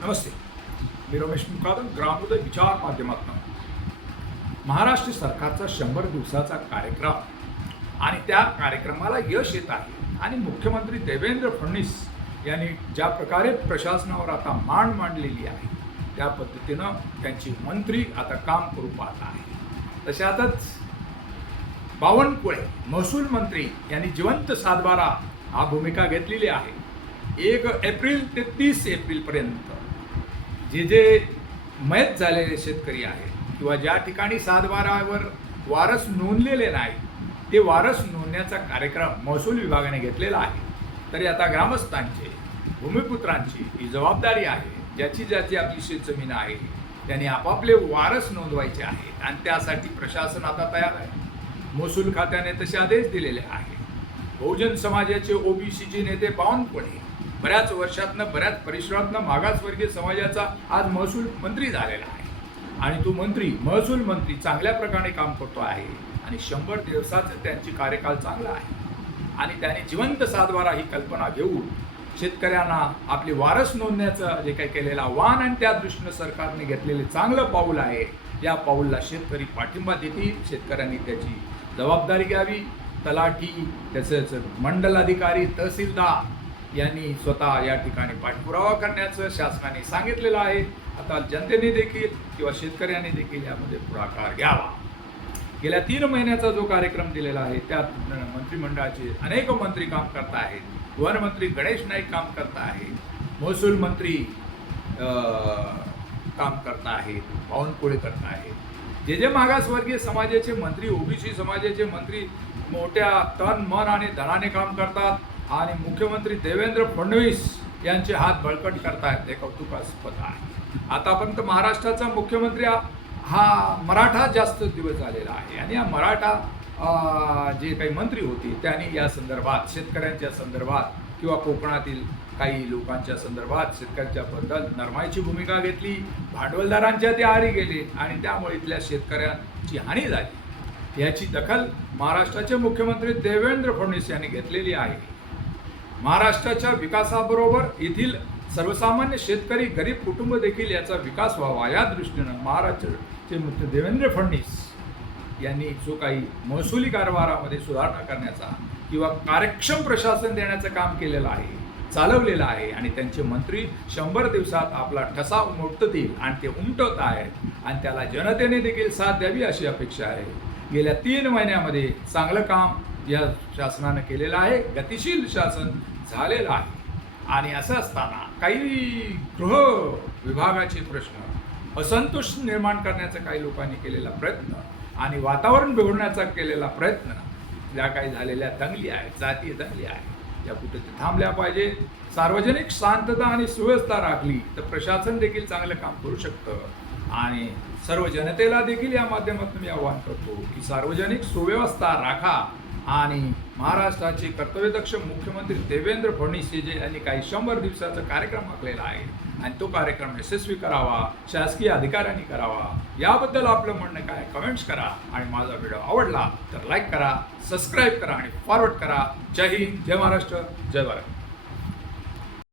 नमस्ते. मी रमेश मुकादम ग्रामोदय विचार माध्यमातून. महाराष्ट्र सरकारचा शंभर दिवसाचा कार्यक्रम आणि त्या कार्यक्रमाला यश येत आहे. आणि मुख्यमंत्री देवेंद्र फडणवीस यांनी ज्या प्रकारे प्रशासनावर आता मान मांडलेली आहे त्या पद्धतीनं त्यांची मंत्री आता काम करू पाहत आहे. तशातच बावनकुळे महसूल मंत्री यांनी जिवंत सातबारा हा भूमिका घेतलेली आहे. एक एप्रिल ते तीस एप्रिलपर्यंत. जे जे मयत झालेले शेतकरी आहेत किंवा ज्या ठिकाणी सातबारावर वारस नोंदलेले नाही ते वारस नोंदण्याचा कार्यक्रम महसूल विभागाने घेतलेला आहे. तरी आता ग्रामस्थांचे भूमिपुत्रांची ही जबाबदारी आहे. ज्याची ज्याची आपली शेतजमीन आहे त्यांनी आपापले वारस नोंदवायचे आहेत आणि त्यासाठी प्रशासन आता तयार आहे. महसूल खात्याने तसे आदेश दिलेले आहेत. बहुजन समाजाचे ओबीसीचे नेते बावनकुळे बऱ्याच वर्षातनं बऱ्याच परिश्रमातनं मागासवर्गीय समाजाचा आज महसूल मंत्री झालेला आहे. आणि तो मंत्री महसूल मंत्री चांगल्या प्रकारे काम करतो आहे. आणि शंभर दिवसाचं त्यांची कार्यकाल चांगला आहे. आणि त्याने जिवंत सातबारा ही कल्पना घेऊन शेतकऱ्यांना आपले वारस नोंदण्याचं जे काही केलेलं आव्हान आणि त्या दृष्टीनं सरकारने घेतलेले चांगलं पाऊल आहे या पाऊलला शेतकरी पाठिंबा देतील. शेतकऱ्यांनी त्याची जबाबदारी घ्यावी. तलाठी तसेच मंडल अधिकारी तहसीलदार यांनी स्वतः या ठिकाणी पाठपुरावा करण्याचं शासनाने सांगितलेलं आहे. आता जनतेने देखील किंवा शेतकऱ्यांनी देखील यामध्ये पुढाकार घ्यावा. गेल्या तीन महिन्याचा जो कार्यक्रम दिलेला आहे त्यात मंत्रिमंडळाचे अनेक मंत्री काम करत आहेत. वनमंत्री गणेश नाईक काम करत आहेत. महसूल मंत्री अं, काम करत आहेत. बावनकुळे करत आहेत. जे जे मागासवर्गीय समाजाचे मंत्री ओबीसी समाजाचे मंत्री मोठ्या तन मन आणि धनाने काम करतात. आणि मुख्यमंत्री देवेंद्र फडणवीस यांचे हात बळकट करतायत. हे कौतुकास्पद आहे. आतापर्यंत महाराष्ट्राचा मुख्यमंत्री हा- मराठा जास्त दिवस झालेला आहे. आणि हा मराठा जे काही मंत्री होती त्यांनी या संदर्भात शेतकऱ्यांच्या संदर्भात किंवा कोकणातील काही लोकांच्या संदर्भात शेतकऱ्यांच्या बद्दल नरमाईची भूमिका घेतली. भांडवलदारांच्या ते आरी गेले आणि त्यामुळे इथल्या शेतकऱ्यांची हानी झाली. याची दखल महाराष्ट्राचे मुख्यमंत्री देवेंद्र फडणवीस यांनी घेतलेली आहे. महाराष्ट्राच्या विकासाबरोबर येथील सर्वसामान्य शेतकरी गरीब कुटुंब देखील याचा विकास व्हावा या दृष्टीनं महाराष्ट्राचे मुख्य देवेंद्र फडणवीस यांनी जो काही महसुली कारभारामध्ये सुधारणा करण्याचा किंवा कार्यक्षम प्रशासन देण्याचं काम केलेलं आहे चालवलेलं आहे आणि त्यांचे मंत्री शंभर दिवसात आपला ठसा उमटतील आणि ते उमटवत आहेत आणि त्याला जनतेने देखील साथ द्यावी अशी अपेक्षा आहे. गेल्या तीन महिन्यामध्ये चांगलं काम या शासनानं केलेलं आहे गतिशील शासन झालेलं आहे. आणि असं असताना काही गृह विभागाचे प्रश्न असंतोष निर्माण करण्याचा काही लोकांनी केलेला प्रयत्न आणि वातावरण बिघडण्याचा केलेला प्रयत्न ज्या काही झालेल्या दंगली आहेत जातीय दंगली आहेत त्या कुठे ते थांबल्या पाहिजे. सार्वजनिक शांतता आणि सुव्यवस्था राखली तर प्रशासन देखील चांगलं काम करू शकतं. आणि सर्व जनतेला देखील या माध्यमातून मी आवाहन करतो की सार्वजनिक सुव्यवस्था राखा. आणि महाराष्ट्राचे कर्तव्यदक्ष मुख्यमंत्री देवेंद्र फडणवीस जे यांनी काही शंभर दिवसाचा कार्यक्रम आखलेला आहे आणि तो कार्यक्रम यशस्वी करावा शासकीय अधिकाऱ्यांनी करावा याबद्दल आपलं म्हणणं काय? कमेंट्स करा आणि माझा व्हिडिओ आवडला तर लाईक करा सबस्क्राईब करा आणि फॉरवर्ड करा. जय हिंद जय महाराष्ट्र जय भारत.